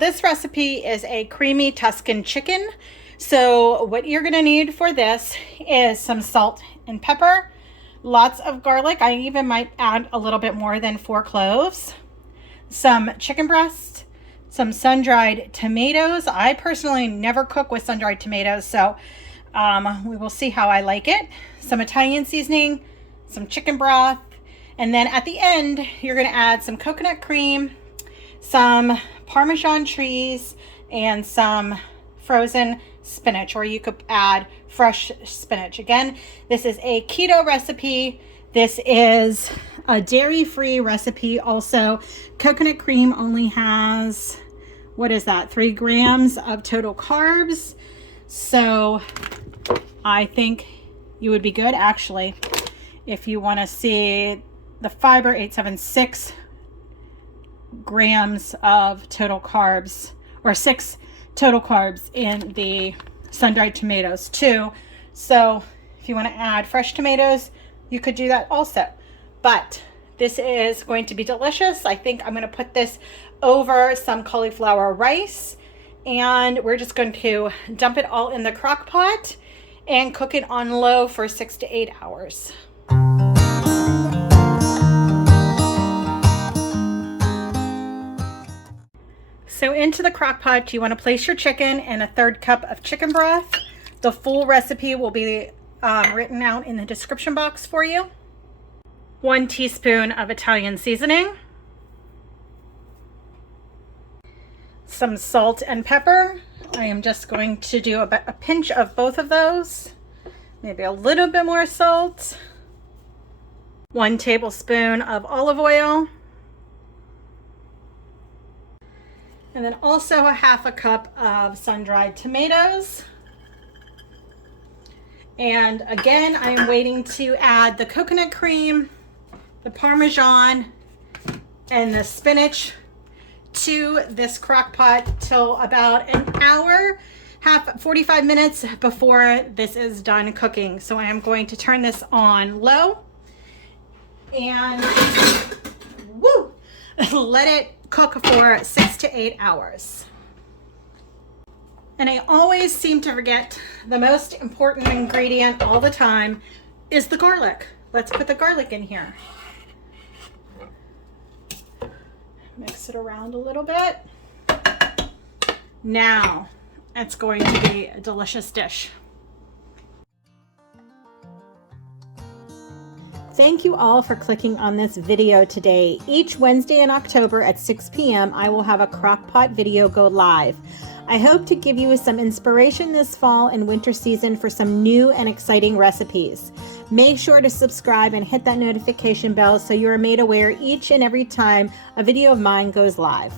this recipe is a creamy Tuscan chicken. So what you're gonna need for this is some salt and pepper, lots of garlic. I even might add a little bit more than 4 cloves, some chicken breast, some sun-dried tomatoes. I personally never cook with sun-dried tomatoes, so we will see how I like it. Some Italian seasoning, some chicken broth, and then at the end, you're gonna add some coconut cream, some Parmesan cheese, and some frozen spinach, or you could add fresh spinach. Again, this is a keto recipe. This is a dairy-free recipe. Also, coconut cream only has, what is that, 3 grams of total carbs. So I think you would be good. Actually, if you want to see the fiber, 876 grams of total carbs, or 6 total carbs in the sun-dried tomatoes too. So if you want to add fresh tomatoes, you could do that also. But this is going to be delicious. I think I'm going to put this over some cauliflower rice, and we're just going to dump it all in the crock pot and cook it on low for 6 to 8 hours. So into the crock pot, you want to place your chicken and a 1/3 cup of chicken broth. The full recipe will be written out in the description box for you. 1 teaspoon of Italian seasoning, some salt and pepper. I am just going to do a pinch of both of those, maybe a little bit more salt, 1 tablespoon of olive oil, and then also a 1/2 cup of sun-dried tomatoes. And again, I am waiting to add the coconut cream, the Parmesan, and the spinach to this crock pot till about an hour, 45 minutes before this is done cooking. So I am going to turn this on low and let it cook for 6 to 8 hours. And I always seem to forget the most important ingredient all the time is the garlic. Let's put the garlic in here. Mix it around a little bit. Now it's going to be a delicious dish. Thank you all for clicking on this video today. Each Wednesday in October at 6 p.m. I will have a Crock-Pot video go live. I hope to give you some inspiration this fall and winter season for some new and exciting recipes. Make sure to subscribe and hit that notification bell so you are made aware each and every time a video of mine goes live.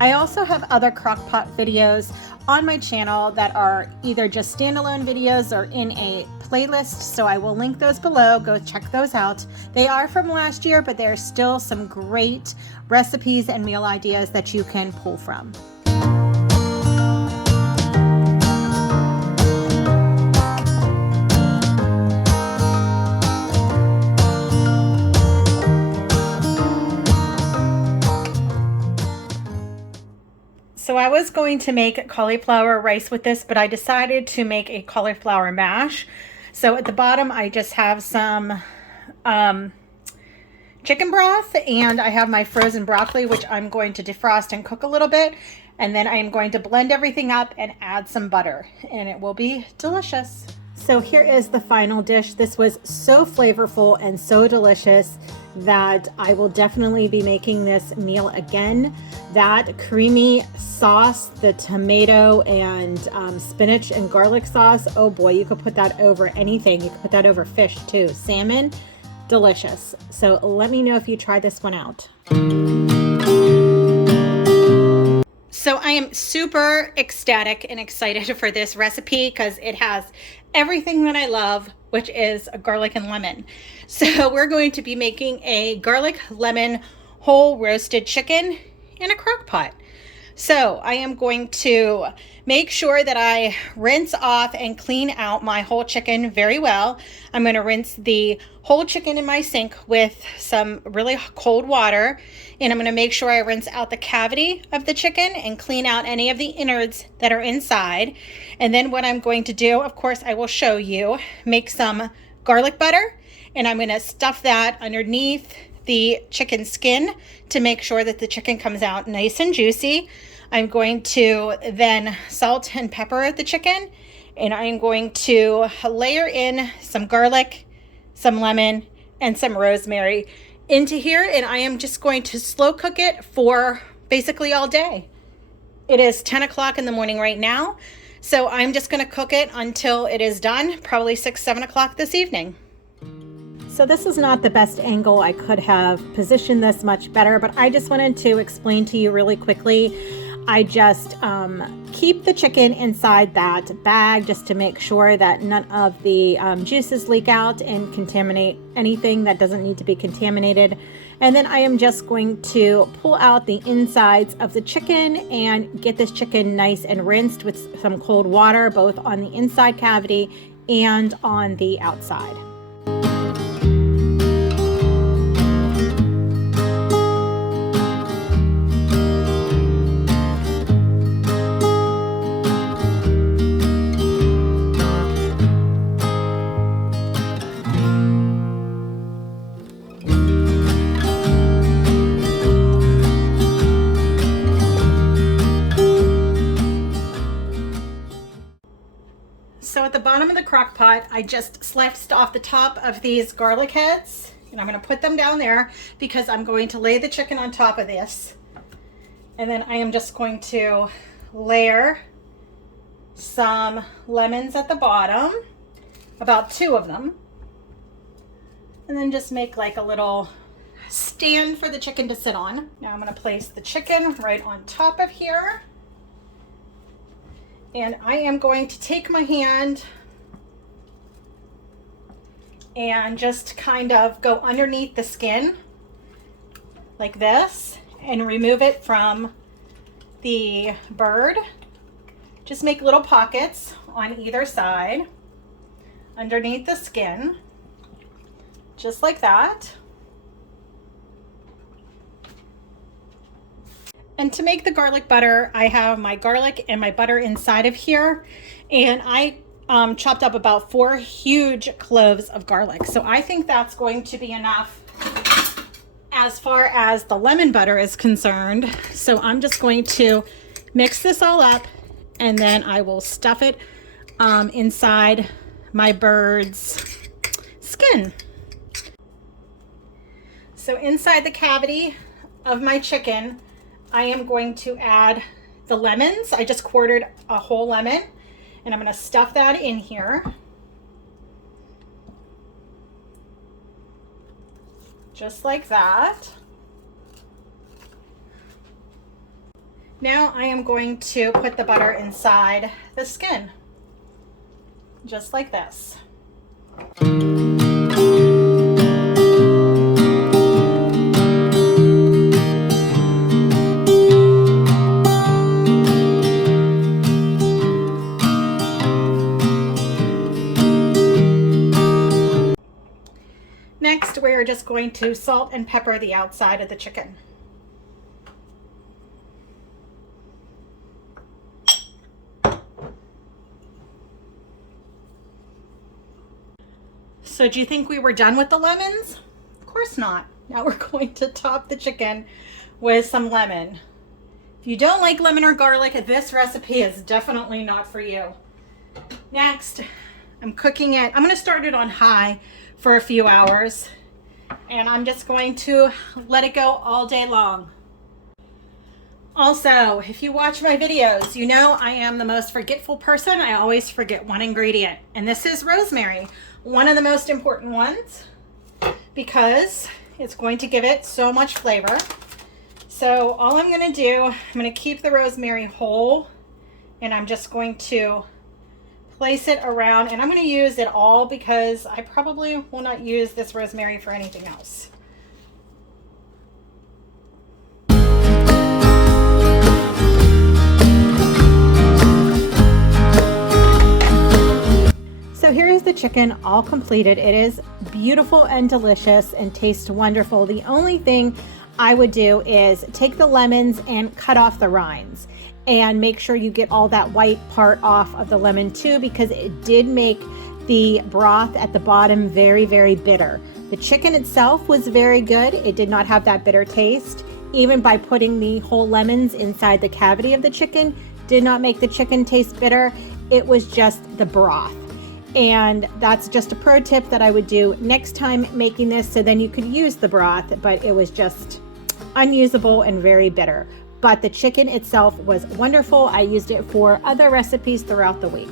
I also have other Crock-Pot videos on my channel that are either just standalone videos or in a playlist, so I will link those below. Go check those out. They are from last year, but there are still some great recipes and meal ideas that you can pull from. So I was going to make cauliflower rice with this, but I decided to make a cauliflower mash. So at the bottom, I just have some chicken broth, and I have my frozen broccoli, which I'm going to defrost and cook a little bit. And then I'm going to blend everything up and add some butter, and it will be delicious. So here is the final dish. This was so flavorful and so delicious that I will definitely be making this meal again. That creamy sauce, the tomato and spinach and garlic sauce, oh boy, you could put that over anything. You could put that over fish too. Salmon, delicious. So let me know if you try this one out. So I am super ecstatic and excited for this recipe because it has everything that I love, which is a garlic and lemon. So we're going to be making a garlic lemon whole roasted chicken in a crock pot. So I am going to make sure that I rinse off and clean out my whole chicken very well. I'm going to rinse the whole chicken in my sink with some really cold water, and I'm going to make sure I rinse out the cavity of the chicken and clean out any of the innards that are inside. And then what I'm going to do, of course, I will show you, make some garlic butter, and I'm going to stuff that underneath the chicken skin to make sure that the chicken comes out nice and juicy. I'm going to then salt and pepper the chicken, and I'm going to layer in some garlic, some lemon, and some rosemary into here, and I am just going to slow cook it for basically all day. It is 10 o'clock in the morning right now, so I'm just going to cook it until it is done, probably 6-7 o'clock this evening. So this is not the best angle. I could have positioned this much better, but I just wanted to explain to you really quickly. I just keep the chicken inside that bag just to make sure that none of the juices leak out and contaminate anything that doesn't need to be contaminated. And then I am just going to pull out the insides of the chicken and get this chicken nice and rinsed with some cold water, both on the inside cavity and on the outside. So at the bottom of the crock pot, I just sliced off the top of these garlic heads, and I'm going to put them down there because I'm going to lay the chicken on top of this. And then I am just going to layer some lemons at the bottom, about 2 of them. And then just make like a little stand for the chicken to sit on. Now I'm going to place the chicken right on top of here. And I am going to take my hand and just kind of go underneath the skin like this and remove it from the bird. Just make little pockets on either side underneath the skin, just like that. And to make the garlic butter, I have my garlic and my butter inside of here, and I chopped up about 4 huge cloves of garlic. So I think that's going to be enough as far as the lemon butter is concerned. So I'm just going to mix this all up, and then I will stuff it inside my bird's skin. So inside the cavity of my chicken, I am going to add the lemons. I just quartered a whole lemon, and I'm going to stuff that in here. Just like that. Now I am going to put the butter inside the skin, just like this. Next, we're just going to salt and pepper the outside of the chicken. So do you think we were done with the lemons? Of course not. Now we're going to top the chicken with some lemon. If you don't like lemon or garlic, this recipe is definitely not for you. Next, I'm cooking it. I'm going to start it on high for a few hours, and I'm just going to let it go all day long. Also, if you watch my videos, you know I am the most forgetful person. I always forget one ingredient, and this is rosemary, one of the most important ones, because it's going to give it so much flavor. So all I'm going to do, I'm going to keep the rosemary whole, and I'm just going to place it around, and I'm going to use it all because I probably will not use this rosemary for anything else. chicken all completed. It is beautiful and delicious and tastes wonderful. The only thing I would do is take the lemons and cut off the rinds and make sure you get all that white part off of the lemon too, because it did make the broth at the bottom very, very bitter. The chicken itself was very good. It did not have that bitter taste. Even by putting the whole lemons inside the cavity of the chicken, did not make the chicken taste bitter. It was just the broth. And that's just a pro tip that I would do next time making this, so then you could use the broth, but it was just unusable and very bitter. But the chicken itself was wonderful. I used it for other recipes throughout the week.